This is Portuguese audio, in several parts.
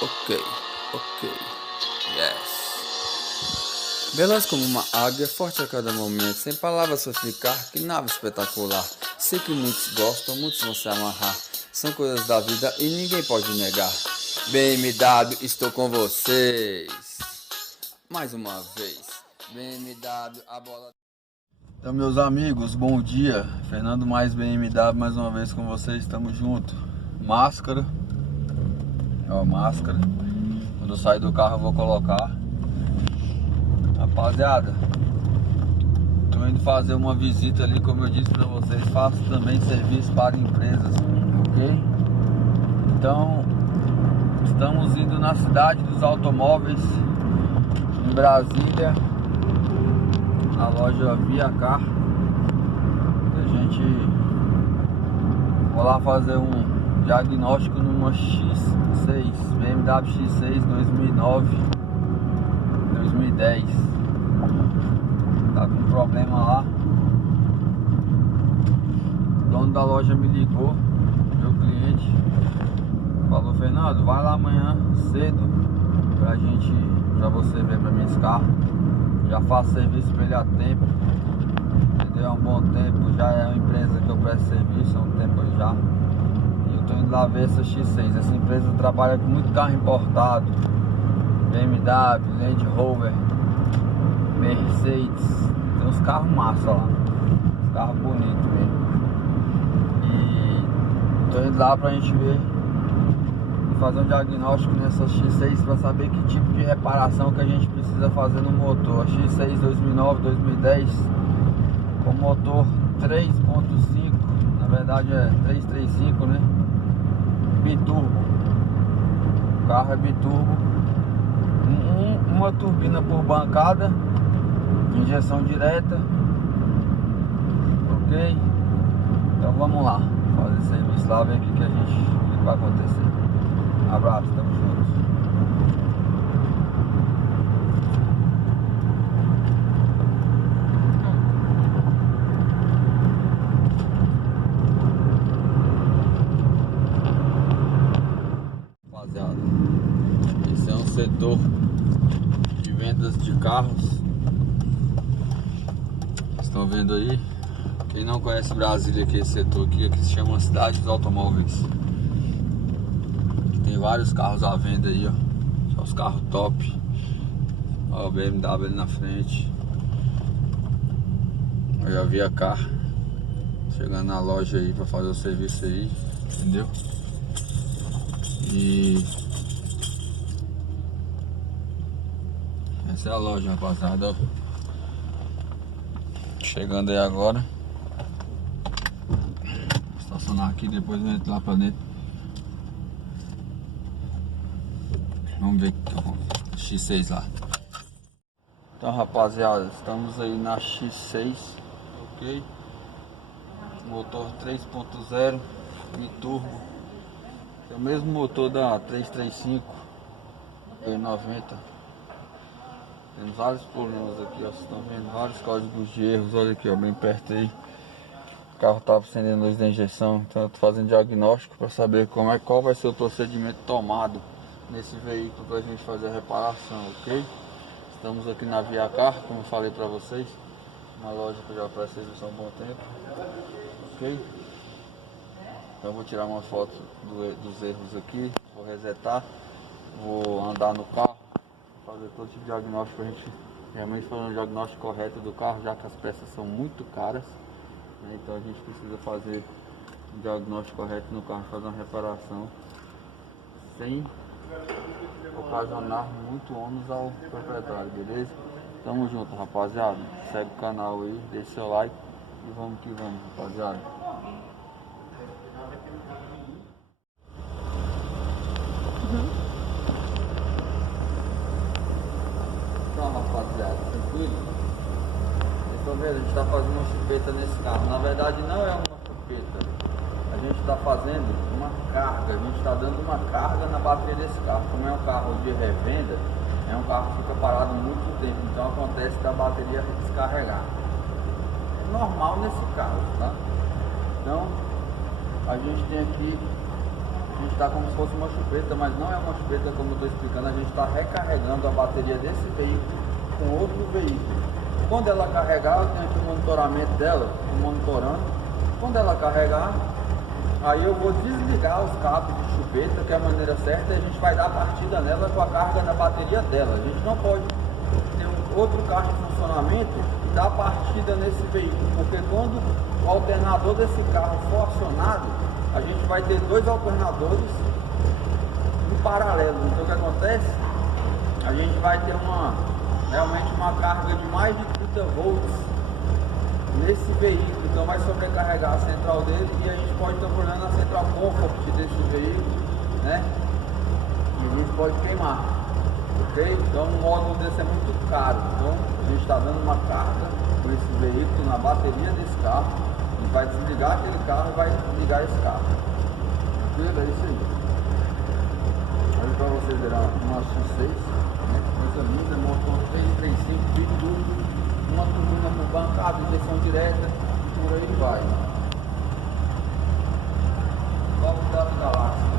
Ok, yes. Veloz como uma águia, forte a cada momento, sem palavras pra ficar, que nave espetacular. Sei que muitos gostam, muitos vão se amarrar. São coisas da vida e ninguém pode negar. BMW, estou com vocês. Mais uma vez. BMW, a bola. Então, meus amigos, bom dia. Fernando mais BMW mais uma vez com vocês, estamos juntos. Máscara. Ó, máscara. Quando eu sair do carro eu vou colocar. Rapaziada, tô indo fazer uma visita ali, como eu disse pra vocês, faço também serviço para empresas, ok? Então, estamos indo na cidade dos automóveis, em Brasília, na loja Viacar. A gente vou lá fazer um diagnóstico numa X6, BMW X6 2010. Tá com problema lá. O dono da loja me ligou, meu cliente, falou: Fernando, vai lá amanhã cedo pra você ver pra mim esse carro. Já faço serviço pra ele há tempo, entendeu? Há um bom tempo, já é uma empresa que eu presto serviço há um tempo já. E eu tô indo lá ver essa X6. Essa empresa trabalha com muito carro importado, BMW, Land Rover, Mercedes, tem uns carros massa lá, uns carros bonitos mesmo. E tô indo lá pra gente ver, fazer um diagnóstico nessa X6 para saber que tipo de reparação que a gente precisa fazer no motor. A X6 2009, 2010 com motor 3.5, na verdade é 335, né? Biturbo. O carro é biturbo, uma turbina por bancada, injeção direta, ok? Então vamos lá fazer serviço lá, ver o que vai acontecer. Abraço, tamo juntos. Rapaziada, esse é um setor de vendas de carros. Estão vendo aí? Quem não conhece Brasília, aqui, esse setor aqui se chama Cidade dos Automóveis. Tem vários carros à venda aí, ó. Só os carros top. Ó, o BMW ali na frente. Eu já vi a carro chegando na loja aí pra fazer o serviço aí, entendeu? E essa é a loja, rapaziada, ó. Chegando aí agora. Estacionar aqui, depois eu entro lá pra dentro. Vamos ver o X6 lá. Então, rapaziada, estamos aí na X6, ok? Motor 3.0 biturbo. É o mesmo motor da 335 E90. Temos vários problemas aqui, ó. Vocês estão vendo vários códigos de erros. Olha aqui, ó, bem perto aí. O carro estava acendendo luz da injeção. Então eu tô fazendo diagnóstico para saber qual vai ser o procedimento tomado nesse veículo para a gente fazer a reparação, ok? Estamos aqui na Viacar, como eu falei para vocês, uma loja que eu já presto serviço há um bom tempo, ok? Então eu vou tirar uma foto dos erros aqui, vou resetar, vou andar no carro, fazer todo tipo de diagnóstico para a gente realmente fazer um diagnóstico correto do carro, já que as peças são muito caras, né? Então a gente precisa fazer um diagnóstico correto no carro, fazer uma reparação sem ocasionar muito ônus ao proprietário, beleza? Tamo junto, rapaziada. Segue o canal aí, deixa seu like e vamos que vamos, rapaziada. Então, rapaziada, tranquilo? Vocês estão vendo? A gente tá fazendo uma chupeta nesse carro. Na verdade não é uma chupeta. A gente está fazendo uma carga, a gente está dando uma carga na bateria desse carro. Como é um carro de revenda, é um carro que fica parado muito tempo, então acontece da bateria descarregar. É normal nesse carro, tá? Então a gente tem aqui A gente está como se fosse uma chupeta, mas não é uma chupeta como eu estou explicando. A gente está recarregando a bateria desse veículo com outro veículo. Quando ela carregar, eu tenho aqui o monitoramento dela, monitorando. Quando ela carregar, aí eu vou desligar os cabos de chupeta, que é a maneira certa, e a gente vai dar partida nela com a carga na bateria dela. A gente não pode ter um outro carro em funcionamento e dar partida nesse veículo, porque quando o alternador desse carro for acionado, a gente vai ter dois alternadores em paralelo. Então o que acontece? A gente vai ter realmente uma carga de mais de 30 volts nesse veículo, então vai sobrecarregar a central dele e a gente pode ter um problema na central comfort desse veículo, né? E a gente pode queimar, ok? Então um módulo desse é muito caro, então a gente está dando uma carga com esse veículo na bateria desse carro e vai desligar aquele carro e vai ligar esse carro. Tranquilo? É isso aí. Olha para vocês verem uma X6, né? Coisa linda, motor 335, bico duro, uma turbina por bancada, injeção direta, e por aí vai. Vamos dar as galáxias.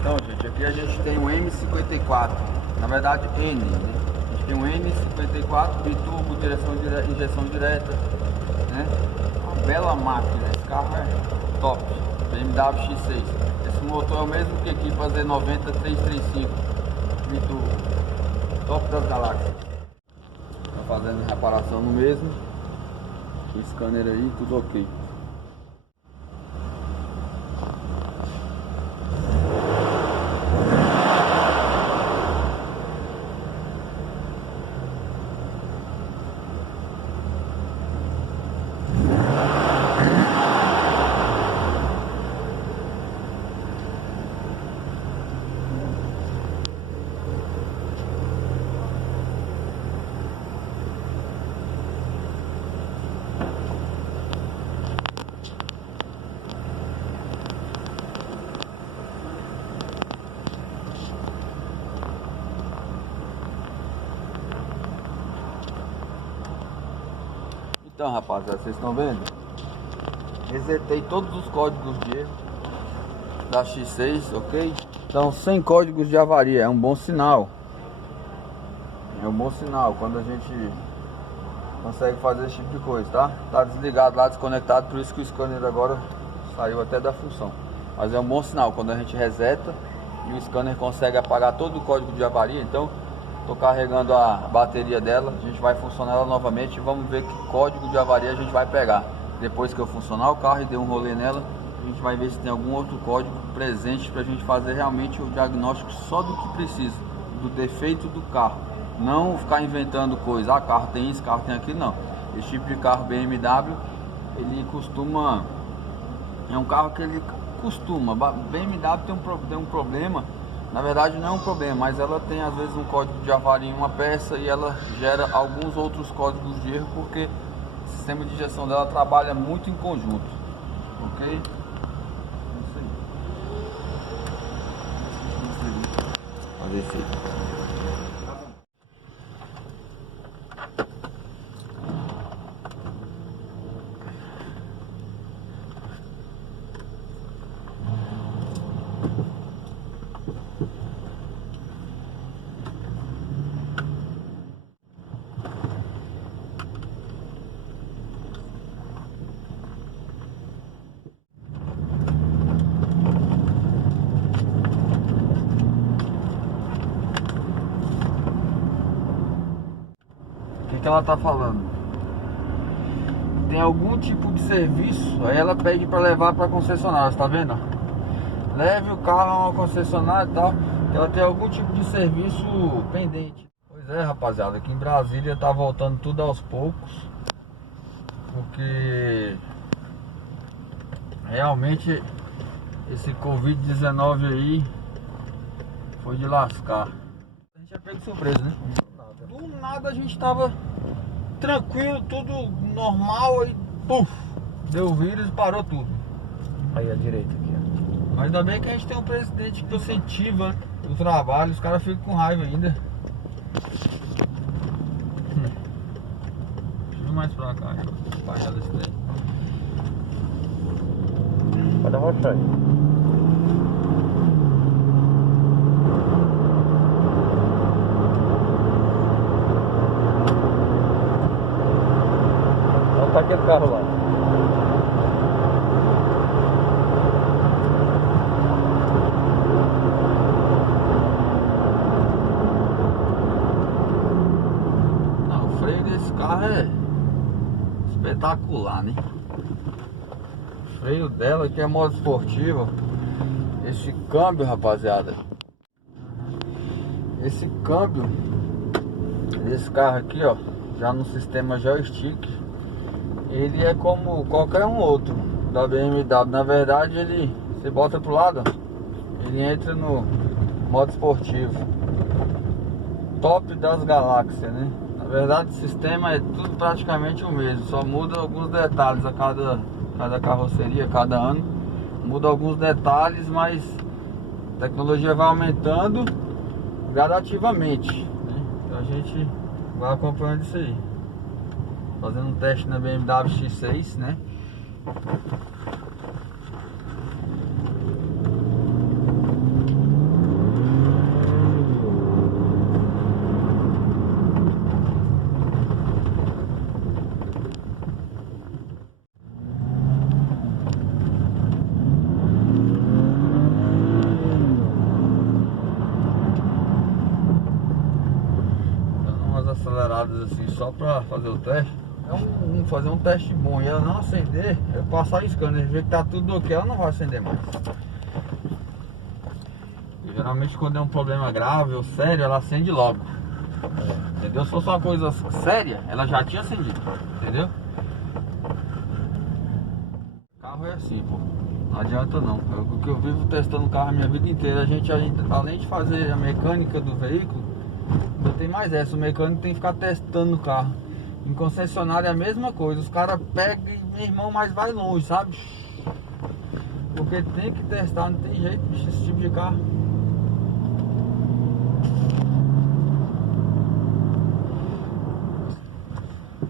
Então, gente, aqui a gente tem um M54, na verdade N, né? A gente tem um N54 biturbo, injeção direta, né? Uma bela máquina, esse carro é top, BMW X6. Esse motor é o mesmo que equipa Z90 335 biturbo, top das galáxias. Tá fazendo reparação no mesmo, o scanner aí, tudo ok. Então, rapaziada, vocês estão vendo? Resetei todos os códigos de erro da X6, ok? Então, sem códigos de avaria, é um bom sinal. É um bom sinal quando a gente consegue fazer esse tipo de coisa, tá? Tá desligado lá, desconectado, por isso que o scanner agora saiu até da função. Mas é um bom sinal quando a gente reseta e o scanner consegue apagar todo o código de avaria. Então, estou carregando a bateria dela, a gente vai funcionar ela novamente e vamos ver que código de avaria a gente vai pegar. Depois que eu funcionar o carro e der um rolê nela, a gente vai ver se tem algum outro código presente para a gente fazer realmente o diagnóstico só do que precisa, do defeito do carro. Não ficar inventando coisa, ah, carro tem isso, carro tem aquilo, não. Esse tipo de carro BMW, ele costuma, é um carro que ele costuma, BMW tem um problema. Na verdade não é um problema, mas ela tem às vezes um código de avaria em uma peça e ela gera alguns outros códigos de erro porque o sistema de injeção dela trabalha muito em conjunto, ok? É isso aí. Fazer isso aí. Que ela tá falando? Tem algum tipo de serviço, aí ela pede para levar para concessionária, tá vendo? Leve o carro a uma concessionária e tal, que ela tem algum tipo de serviço pendente. Pois é, rapaziada, aqui em Brasília tá voltando tudo aos poucos, porque realmente esse Covid-19 aí foi de lascar. A gente é pego de surpresa, né? Do nada a gente tava tranquilo, tudo normal, aí puf, deu vírus e parou tudo. Aí à direita aqui, ó. Mas ainda bem que a gente tem um presidente que incentiva o trabalho, os caras ficam com raiva ainda. pouquinho mais pra cá, painel desse trem. Pode arrochar aí. Onde tá aquele carro lá? Não, o freio desse carro é espetacular, né? O freio dela que é modo esportivo. Esse câmbio, rapaziada, esse câmbio desse carro aqui, ó, já no sistema joystick, ele é como qualquer um outro da BMW. Na verdade, ele, você bota pro lado, ele entra no modo esportivo, top das galáxias, né? Na verdade, o sistema é tudo praticamente o mesmo, só muda alguns detalhes a cada carroceria, cada ano muda alguns detalhes, mas a tecnologia vai aumentando gradativamente, né? Então a gente vai acompanhando isso aí, fazendo um teste na BMW X6, né? Aceleradas assim só pra fazer o teste. É fazer um teste bom e ela não acender, eu passar o scanner, ver que tá tudo ok, ela não vai acender mais. E, geralmente quando é um problema grave ou sério, ela acende logo. Entendeu? Se fosse uma coisa séria, ela já tinha acendido. Entendeu? O carro é assim, pô. Não adianta não. O que eu vivo testando o carro a minha vida inteira, a gente além de fazer a mecânica do veículo, ainda tem mais essa, o mecânico tem que ficar testando o carro. Em concessionária é a mesma coisa, os caras pegam e, meu irmão, mas vai longe, sabe? Porque tem que testar, não tem jeito desse tipo de carro.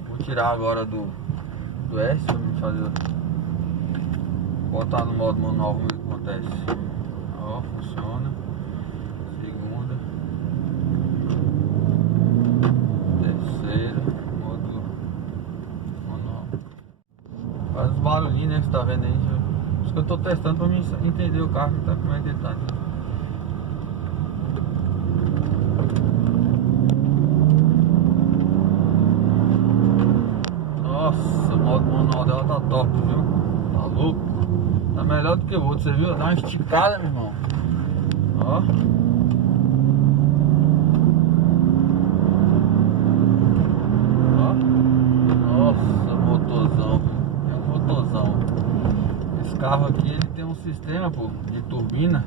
Vou tirar agora do S, vamos fazer, botar no modo manual, ver o que acontece. Ó, funciona. Segunda, terceira, modo manual. Faz os barulhinhos, né, que você tá vendo aí. Por isso que eu tô testando pra mim entender o carro, tá, como é que ele tá. Nossa, o modo manual dela tá top, viu? Tá louco? Tá melhor do que o outro, você viu? Dá uma esticada, meu irmão. Ó. Nossa, motorzão, é um motorzão. Esse carro aqui, ele tem um sistema, pô, de turbina.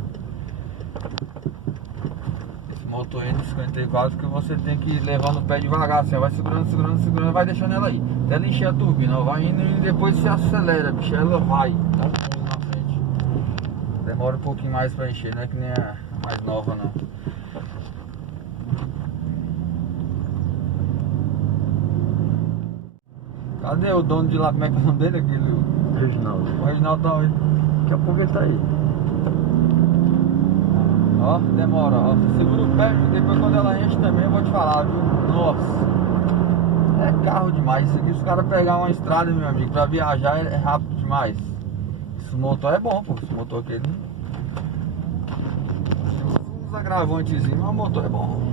Esse motor N54 que você tem que ir levando o pé devagar, você vai segurando, segurando, segurando, vai deixando ela aí. Até ela encher a turbina, ó, vai indo e depois você acelera, bicho, ela vai, dá um pulo na frente. Demora um pouquinho mais pra encher, não é que nem a mais nova não. Cadê o dono de lá? Como é que é o nome dele? Reginaldo. O Reginaldo tá onde? Daqui a pouco ele tá aí. Ó, demora, ó. Segura o pé, depois quando ela enche também eu vou te falar, viu? Nossa. É carro demais. Isso aqui, os caras pegar uma estrada, meu amigo, pra viajar é rápido demais. Esse motor é bom, pô. Esse motor aqui, ele... uns agravantezinhos, mas o motor é bom.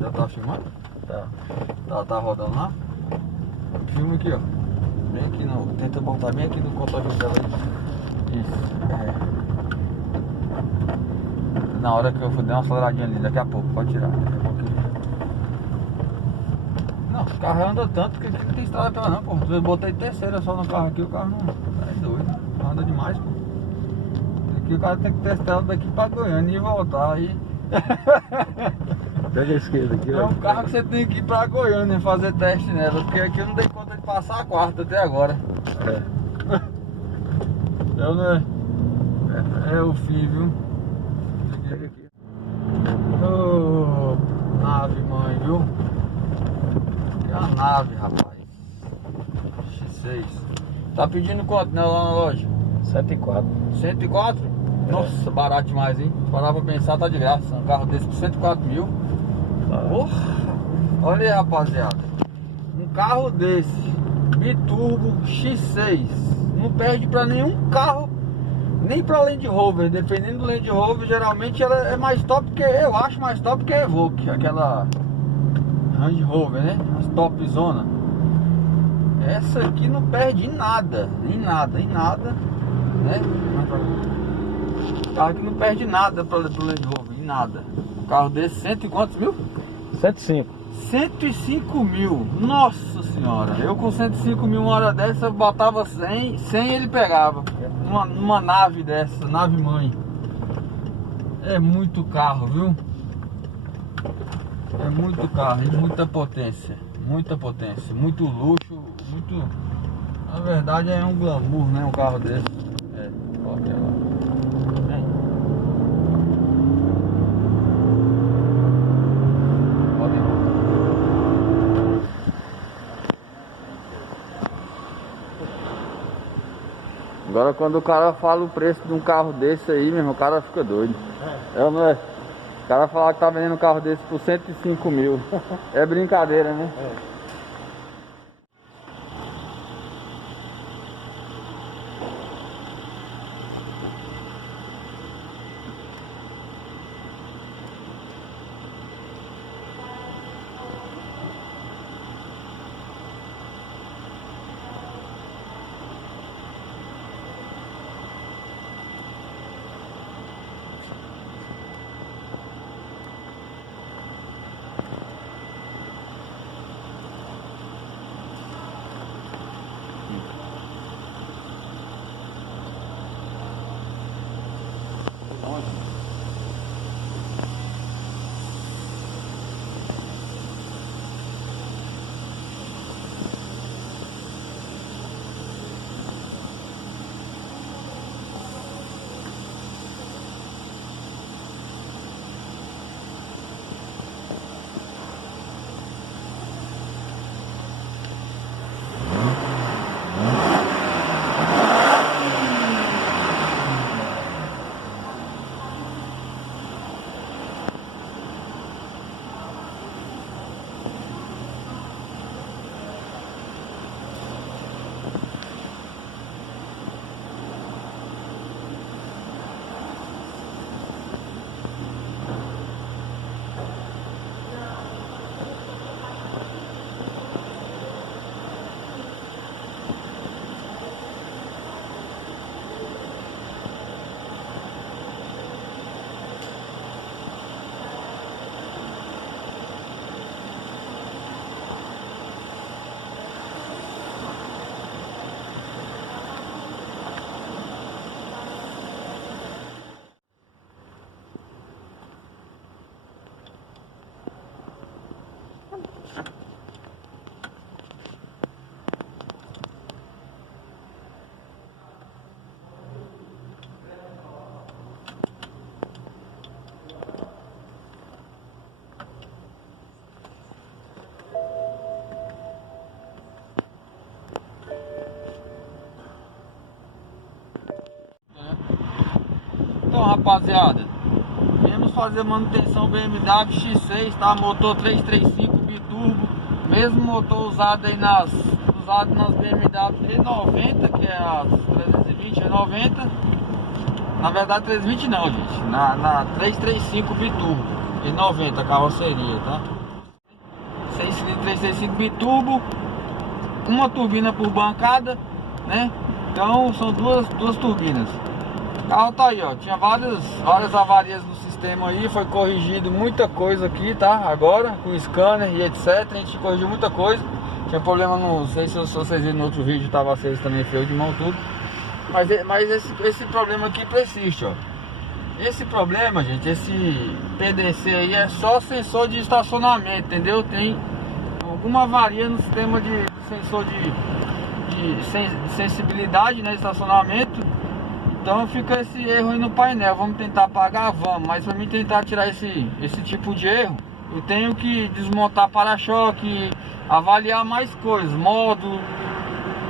Já tá filmando? Tá rodando lá? Filma aqui, ó. Bem aqui no. Tenta botar bem aqui no controle dela aí. Isso. É. Na hora que eu for dar uma aceleradinha ali, daqui a pouco, pode tirar. Daqui a pouco. Não, o carro anda tanto que aqui não tem estrada pela não, pô. Eu botei terceira só no carro aqui, o carro não. É doido. Anda demais, pô. Aqui o cara tem que testar ela daqui pra Goiânia e voltar aí. Pega a esquerda aqui, ó. É um carro que você tem que ir pra Goiânia fazer teste nela, porque aqui eu não dei conta de passar a quarta até agora. É. Eu, né? É o fim, viu? Ô, nave, mãe, viu? É a nave, rapaz. X6. Tá pedindo quanto, né, lá na loja? 104. 104? Nossa, barato demais, hein? Se parar pra pensar, tá de graça. Um carro desse por 104 mil. Porra! Olha aí, rapaziada. Um carro desse, biturbo X6, não perde pra nenhum carro, nem pra Land Rover. Dependendo do Land Rover, geralmente ela é mais top que, eu acho mais top que a Evoque, aquela Range Rover, né? As top zona. Essa aqui não perde em nada, né? O carro aqui não perde nada pro Land Rover, em nada. Um carro desse, cento e quantos mil? 105. 105 mil, nossa senhora. Eu com 105 mil uma hora dessa, eu botava 100 ele pegava. Numa nave dessa, nave mãe. É muito carro, viu? É muito carro e muita potência. Muita potência, muito luxo, muito... Na verdade é um glamour, né? Um carro desse. É, qualquer lá. Agora quando o cara fala o preço de um carro desse aí, mesmo, o cara fica doido. É, não é? O cara falar que tá vendendo um carro desse por 105 mil. É brincadeira, né? É. Então, rapaziada, viemos fazer manutenção BMW X6, tá? Motor 335 biturbo, mesmo motor usado aí nas BMW E90, que é as 320 E90. Na verdade 320 não, gente, na 335 biturbo E90 carroceria, tá? 6 cilindros 335 biturbo, uma turbina por bancada, né? Então são duas turbinas. O carro tá aí, ó, tinha várias avarias no sistema aí, foi corrigido muita coisa aqui, tá? Agora, com scanner e etc, a gente corrigiu muita coisa. Tinha problema, não sei se vocês viram no outro vídeo, tava aceso também, freio de mão, tudo. Mas esse problema aqui persiste, ó. Esse problema, gente, esse PDC aí é só sensor de estacionamento, entendeu? Tem alguma avaria no sistema de sensor de sensibilidade, né, estacionamento. Então fica esse erro aí no painel. Vamos tentar apagar? Vamos. Mas para mim tentar tirar esse tipo de erro, eu tenho que desmontar para-choque, avaliar mais coisas, modo.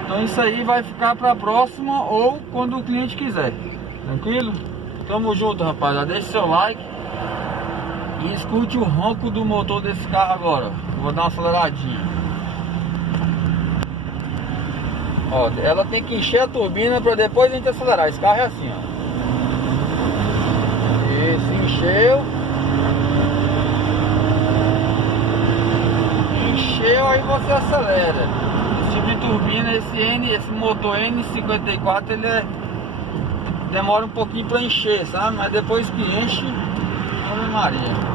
Então isso aí vai ficar para a próxima ou quando o cliente quiser. Tranquilo? Tamo junto, rapaziada. Deixe seu like e escute o ronco do motor desse carro agora. Eu vou dar uma aceleradinha. Ó, ela tem que encher a turbina para depois a gente acelerar. Esse carro é assim, ó. Esse encheu. Encheu, aí você acelera. Esse tipo de turbina, esse motor N54, ele demora um pouquinho para encher, sabe? Mas depois que enche, Ave Maria.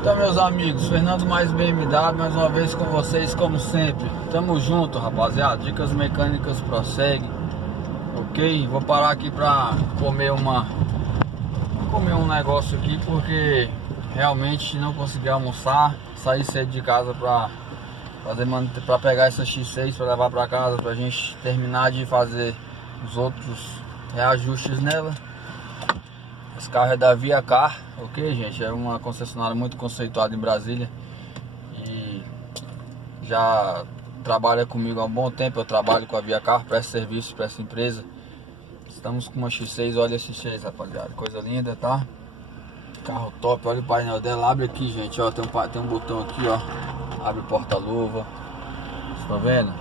Então, meus amigos, Fernando mais BMW, mais uma vez com vocês, como sempre. Tamo junto, rapaziada. Dicas mecânicas prossegue. Ok? Vou parar aqui pra comer um negócio aqui, porque realmente não consegui almoçar. Saí cedo de casa pra pegar essa X6 pra levar pra casa, pra gente terminar de fazer os outros reajustes nela. Esse carro é da ViaCar, ok, gente? É uma concessionária muito conceituada em Brasília e já trabalha comigo há um bom tempo. Eu trabalho com a ViaCar, presto serviço para essa empresa. Estamos com uma X6, olha a X6, rapaziada, coisa linda, tá? Carro top, olha o painel dela, abre aqui, gente, ó, tem um botão aqui, ó, abre porta-luva, vocês estão vendo?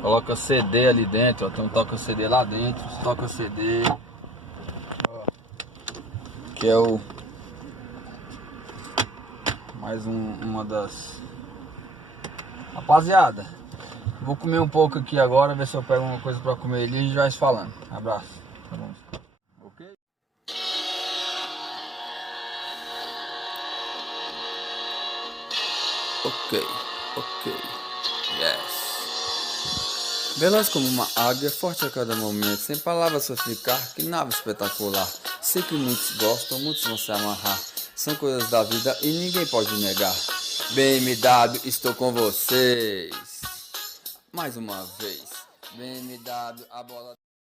Coloca CD ali dentro, ó, tem um toca CD lá dentro, toca CD. Que é o mais uma das, rapaziada, vou comer um pouco aqui agora, ver se eu pego uma coisa pra comer ali e a gente vai se falando. Abraço, tá bom? Ok? Ok, yes. Veloz como uma águia, forte a cada momento, sem palavras pra explicar, que nave espetacular. Sei que muitos gostam, muitos vão se amarrar. São coisas da vida e ninguém pode negar. BMW, estou com vocês. Mais uma vez. BMW, a bola...